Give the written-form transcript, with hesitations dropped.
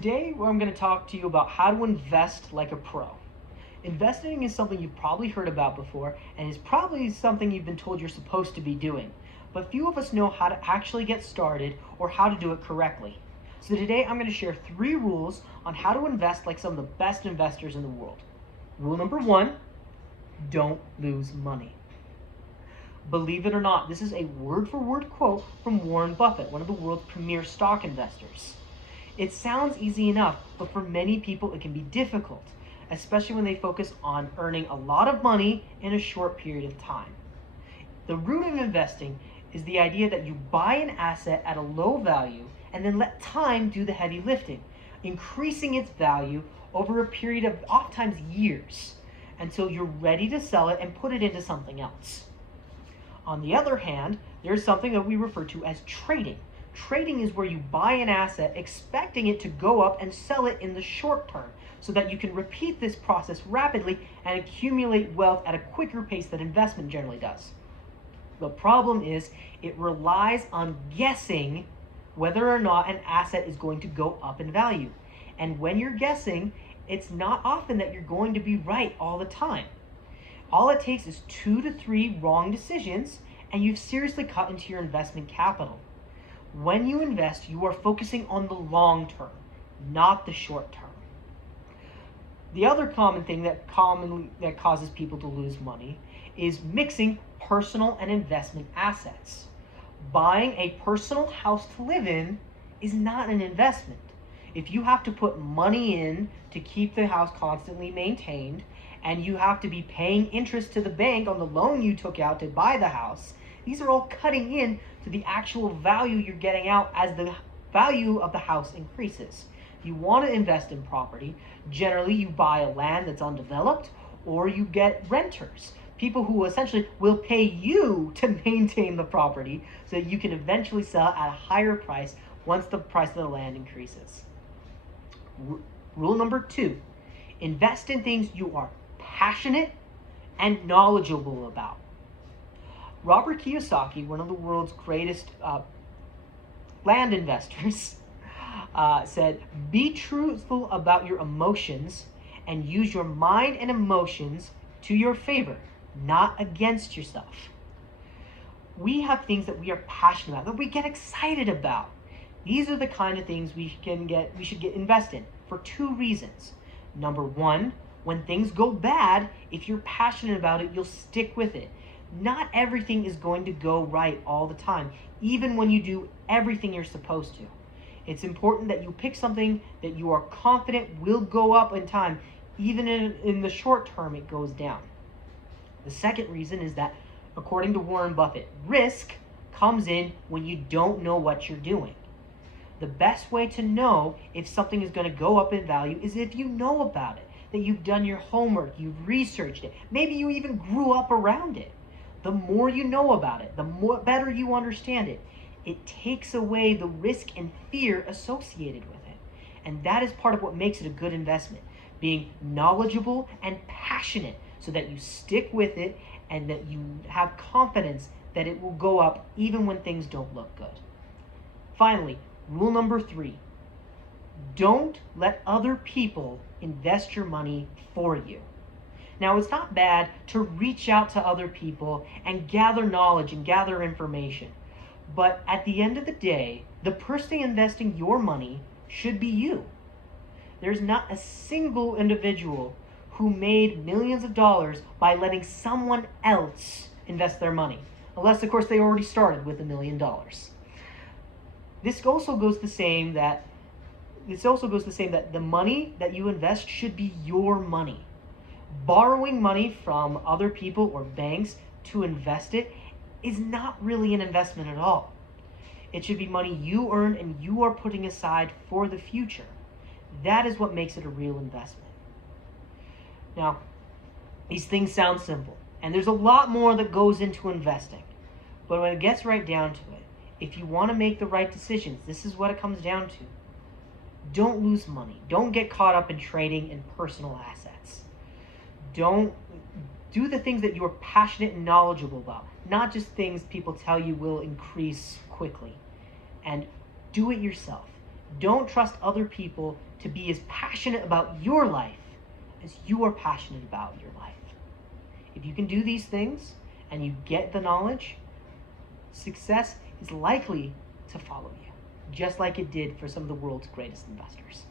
Today, I'm going to talk to you about how to invest like a pro. Investing is something you've probably heard about before and is probably something you've been told you're supposed to be doing. But few of us know how to actually get started or how to do it correctly. So today I'm going to share 3 rules on how to invest like some of the best investors in the world. Rule number 1, don't lose money. Believe it or not, this is a word-for-word quote from Warren Buffett, one of the world's premier stock investors. It sounds easy enough, but for many people it can be difficult, especially when they focus on earning a lot of money in a short period of time. The root of investing is the idea that you buy an asset at a low value and then let time do the heavy lifting, increasing its value over a period of oftentimes years until you're ready to sell it and put it into something else. On the other hand, there's something that we refer to as trading. Trading is where you buy an asset expecting it to go up and sell it in the short term so that you can repeat this process rapidly and accumulate wealth at a quicker pace than investment generally does. The problem is it relies on guessing whether or not an asset is going to go up in value. And when you're guessing, it's not often that you're going to be right all the time. All it takes is 2 to 3 wrong decisions and you've seriously cut into your investment capital. When you invest, you are focusing on the long term, not the short term. The other common thing that causes people to lose money is mixing personal and investment assets. Buying a personal house to live in is not an investment. If you have to put money in to keep the house constantly maintained, and you have to be paying interest to the bank on the loan you took out to buy the house, these are all cutting in to the actual value you're getting out as the value of the house increases. If you want to invest in property, generally you buy a land that's undeveloped or you get renters, people who essentially will pay you to maintain the property so that you can eventually sell at a higher price once the price of the land increases. Rule number 2, invest in things you are passionate and knowledgeable about. Robert Kiyosaki, one of the world's greatest land investors, said, "Be truthful about your emotions and use your mind and emotions to your favor, not against yourself." We have things that we are passionate about, that we get excited about. These are the kind of things we should get invested in for 2 reasons. Number 1, when things go bad, if you're passionate about it, you'll stick with it. Not everything is going to go right all the time, even when you do everything you're supposed to. It's important that you pick something that you are confident will go up in time, even in the short term it goes down. The second reason is that, according to Warren Buffett, risk comes in when you don't know what you're doing. The best way to know if something is going to go up in value is if you know about it, that you've done your homework, you've researched it, maybe you even grew up around it. The more you know about it, the better you understand it. It takes away the risk and fear associated with it. And that is part of what makes it a good investment, being knowledgeable and passionate so that you stick with it and that you have confidence that it will go up even when things don't look good. Finally, rule number 3, don't let other people invest your money for you. Now, it's not bad to reach out to other people and gather knowledge and gather information. But at the end of the day, the person investing your money should be you. There's not a single individual who made millions of dollars by letting someone else invest their money. Unless, of course, they already started with $1 million. This also goes the same that the money that you invest should be your money. Borrowing money from other people or banks to invest it is not really an investment at all. It should be money you earn and you are putting aside for the future. That is what makes it a real investment. Now, these things sound simple, and there's a lot more that goes into investing. But when it gets right down to it, if you want to make the right decisions, this is what it comes down to. Don't lose money. Don't get caught up in trading in personal assets. Don't do the things that you are passionate and knowledgeable about, not just things people tell you will increase quickly. And do it yourself. Don't trust other people to be as passionate about your life as you are passionate about your life. If you can do these things and you get the knowledge, success is likely to follow you, just like it did for some of the world's greatest investors.